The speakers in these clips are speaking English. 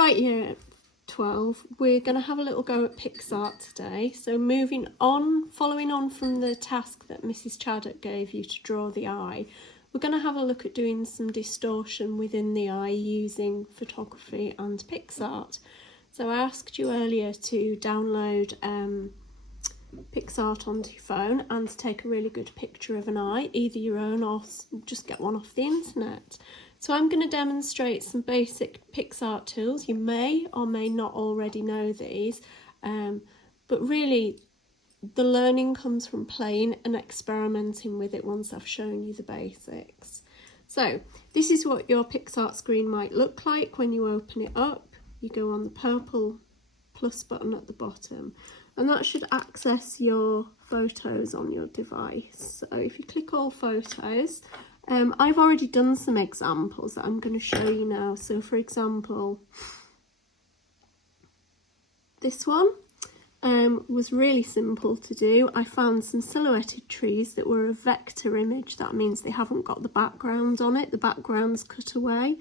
Right, here at 12, we're going to have a little go at PicsArt today. So following on from the task that Mrs. Chaddock gave you to draw the eye, we're going to have a look at doing some distortion within the eye using photography and PicsArt. So I asked you earlier to download PicsArt onto your phone and to take a really good picture of an eye, either your own or just get one off the internet. So I'm going to demonstrate some basic PicsArt tools. You may or may not already know these, but really the learning comes from playing and experimenting with it once I've shown you the basics. So this is what your PicsArt screen might look like when you open it up. You go on the purple plus button at the bottom, and that should access your photos on your device. So if you click all photos, I've already done some examples that I'm going to show you now. So for example, this one was really simple to do. I found some silhouetted trees that were a vector image. That means they haven't got the background on it. The background's cut away.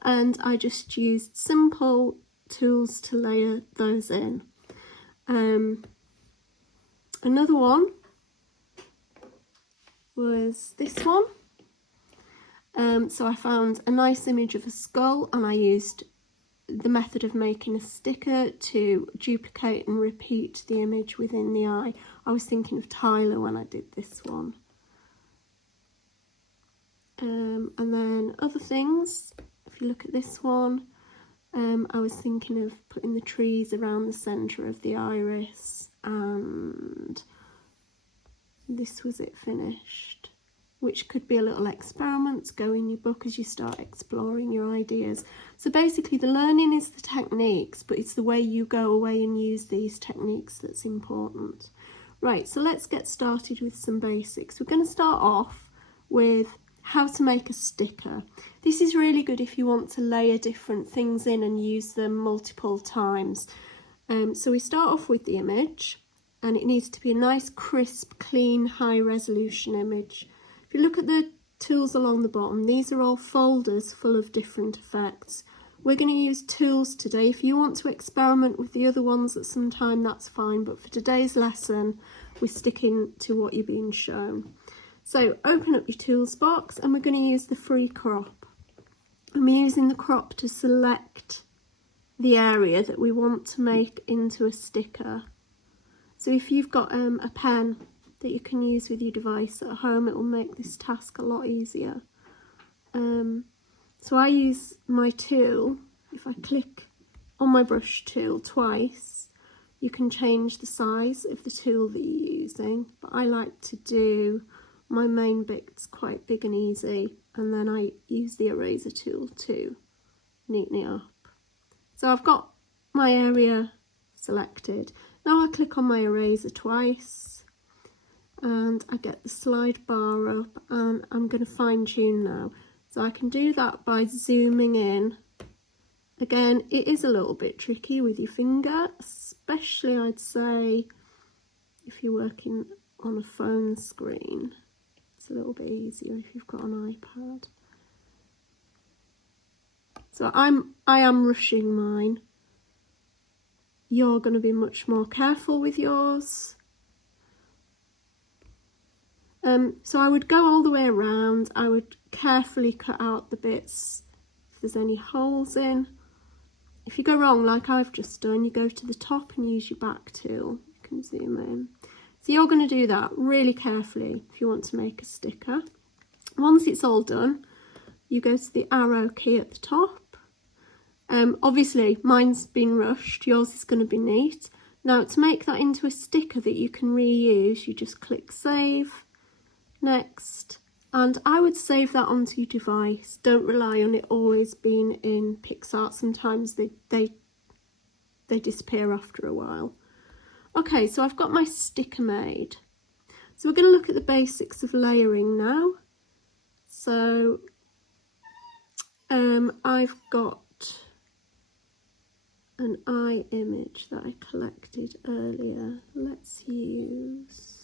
And I just used simple tools to layer those in. Another one was this one. So I found a nice image of a skull and I used the method of making a sticker to duplicate and repeat the image within the eye. I was thinking of Tyler when I did this one. And then other things, if you look at this one, I was thinking of putting the trees around the centre of the iris, and this was it finished, which could be a little experiment to go in your book as you start exploring your ideas. So basically the learning is the techniques, but it's the way you go away and use these techniques that's important. Right, so let's get started with some basics. We're going to start off with how to make a sticker. This is really good if you want to layer different things in and use them multiple times. So we start off with the image, and it needs to be a nice, crisp, clean, high resolution image. If you look at the tools along the bottom, these are all folders full of different effects. We're going to use tools today. If you want to experiment with the other ones at some time, that's fine, but for today's lesson, we're sticking to what you're being shown. So open up your tools box and we're going to use the free crop. I'm using the crop to select the area that we want to make into a sticker. So if you've got a pen that you can use with your device at home, it will make this task a lot easier. So I use my tool. If I click on my brush tool twice, you can change the size of the tool that you're using, but I like to do my main bits quite big and easy, and then I use the eraser tool to neaten it up. So I've got my area selected. Now I click on my eraser twice and I get the slide bar up, and I'm going to fine tune now. So I can do that by zooming in. Again, it is a little bit tricky with your finger, especially I'd say if you're working on a phone screen. It's a little bit easier if you've got an iPad. So I am rushing mine. You're going to be much more careful with yours. So I would go all the way around. I would carefully cut out the bits if there's any holes in. If you go wrong, like I've just done, you go to the top and use your back tool. You can zoom in. So you're going to do that really carefully if you want to make a sticker. Once it's all done, you go to the arrow key at the top. Obviously, mine's been rushed. Yours is going to be neat. Now, to make that into a sticker that you can reuse, you just click Save, Next, and I would save that onto your device. Don't rely on it always being in PicsArt. Sometimes they disappear after a while. Okay, so I've got my sticker made. So we're going to look at the basics of layering now. So I've got an eye image that I collected earlier. Let's use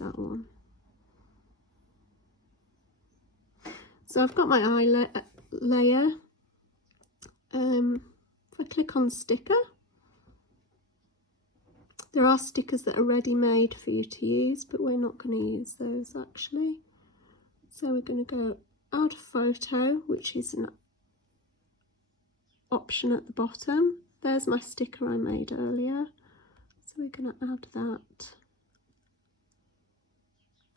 that one. So I've got my eye layer. If I click on sticker, there are stickers that are ready made for you to use, but we're not going to use those actually. So we're going to go add photo, which is an option at the bottom. There's my sticker I made earlier. So we're going to add that.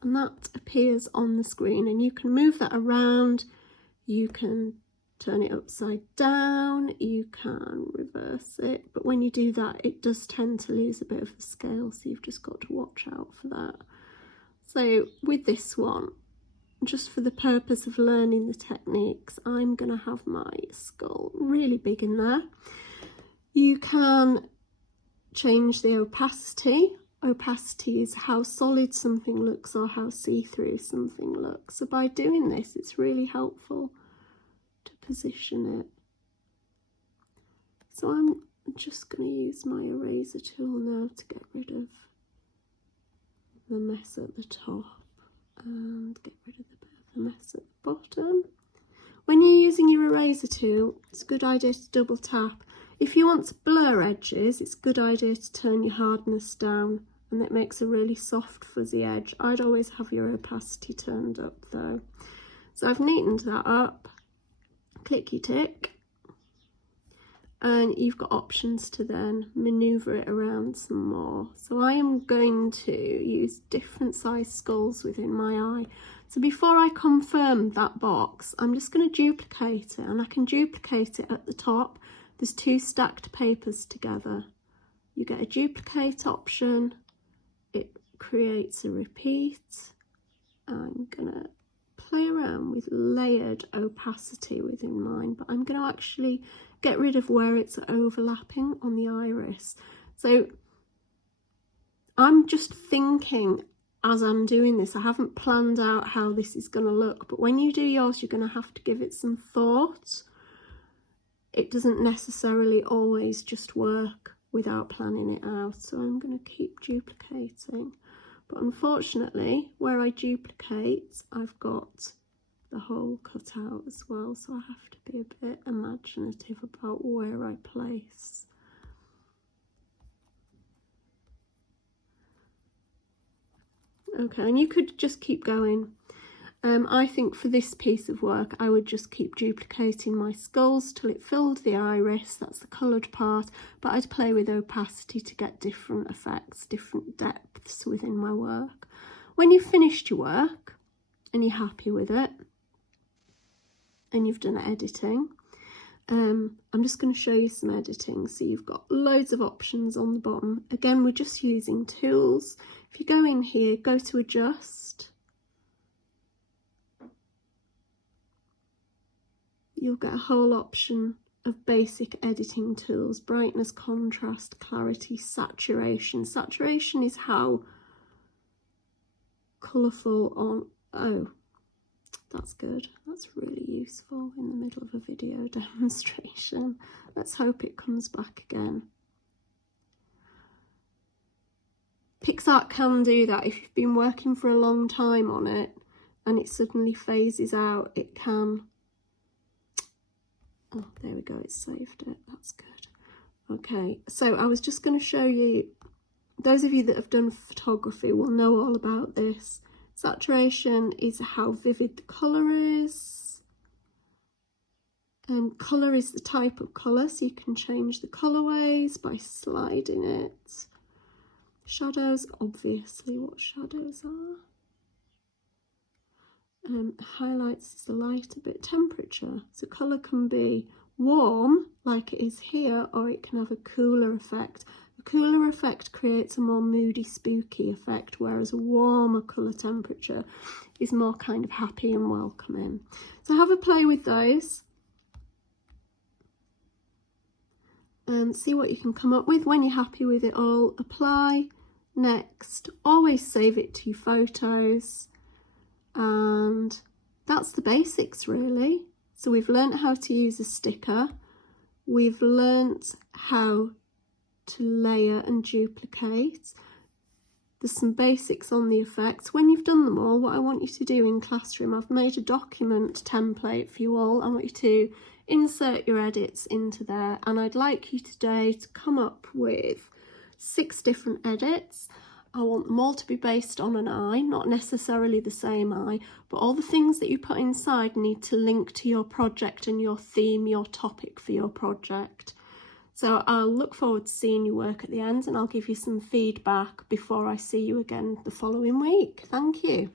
And that appears on the screen, and you can move that around, you can turn it upside down, you can reverse it, but when you do that it does tend to lose a bit of the scale, so you've just got to watch out for that. So with this one, just for the purpose of learning the techniques, I'm going to have my skull really big in there. You can change the opacity. Opacity is how solid something looks or how see-through something looks. So by doing this, it's really helpful to position it. So I'm just going to use my eraser tool now to get rid of the mess at the top and get rid of the bit of the mess at the bottom. When you're using your eraser tool, it's a good idea to double tap. If you want to blur edges, it's a good idea to turn your hardness down, and it makes a really soft fuzzy edge. I'd always have your opacity turned up though. So I've neatened that up. Click your tick, and you've got options to then manoeuvre it around some more. So I am going to use different size skulls within my eye. So before I confirm that box, I'm just going to duplicate it, and I can duplicate it at the top. There's two stacked papers together. You get a duplicate option, it creates a repeat. I'm going to play around with layered opacity within mine, but I'm going to actually get rid of where it's overlapping on the iris. So I'm just thinking as I'm doing this. I haven't planned out how this is going to look, but when you do yours, you're going to have to give it some thought. It doesn't necessarily always just work without planning it out. So I'm going to keep duplicating. But unfortunately, where I duplicate, I've got the hole cut out as well. So I have to be a bit imaginative about where I place. Okay, and you could just keep going. I think for this piece of work, I would just keep duplicating my skulls till it filled the iris. That's the coloured part, but I'd play with opacity to get different effects, different depths within my work. When you've finished your work and you're happy with it and you've done editing, I'm just going to show you some editing. So you've got loads of options on the bottom. Again, we're just using tools. If you go in here, go to adjust, you'll get a whole option of basic editing tools: brightness, contrast, clarity, saturation. Saturation is how colourful on, oh, that's good. That's really useful in the middle of a video demonstration. Let's hope it comes back again. PicsArt can do that. If you've been working for a long time on it and it suddenly phases out, it can. Oh, there we go, it saved it. That's good. Okay, so I was just going to show you, those of you that have done photography will know all about this. Saturation is how vivid the colour is. And colour is the type of colour, so you can change the colourways by sliding it. Shadows, obviously what shadows are. Highlights is the lighter bit. Temperature, so colour can be warm like it is here, or it can have a cooler effect. A cooler effect creates a more moody, spooky effect, whereas a warmer colour temperature is more kind of happy and welcoming. So have a play with those and see what you can come up with. When you're happy with it all, apply, next. Always save it to your photos. And that's the basics really. So we've learnt how to use a sticker, we've learnt how to layer and duplicate. There's some basics on the effects. When you've done them all, what I want you to do in Classroom, I've made a document template for you all. I want you to insert your edits into there, and I'd like you today to come up with 6 different edits. I want them all to be based on an eye, not necessarily the same eye, but all the things that you put inside need to link to your project and your theme, your topic for your project. So I'll look forward to seeing your work at the end, and I'll give you some feedback before I see you again the following week. Thank you.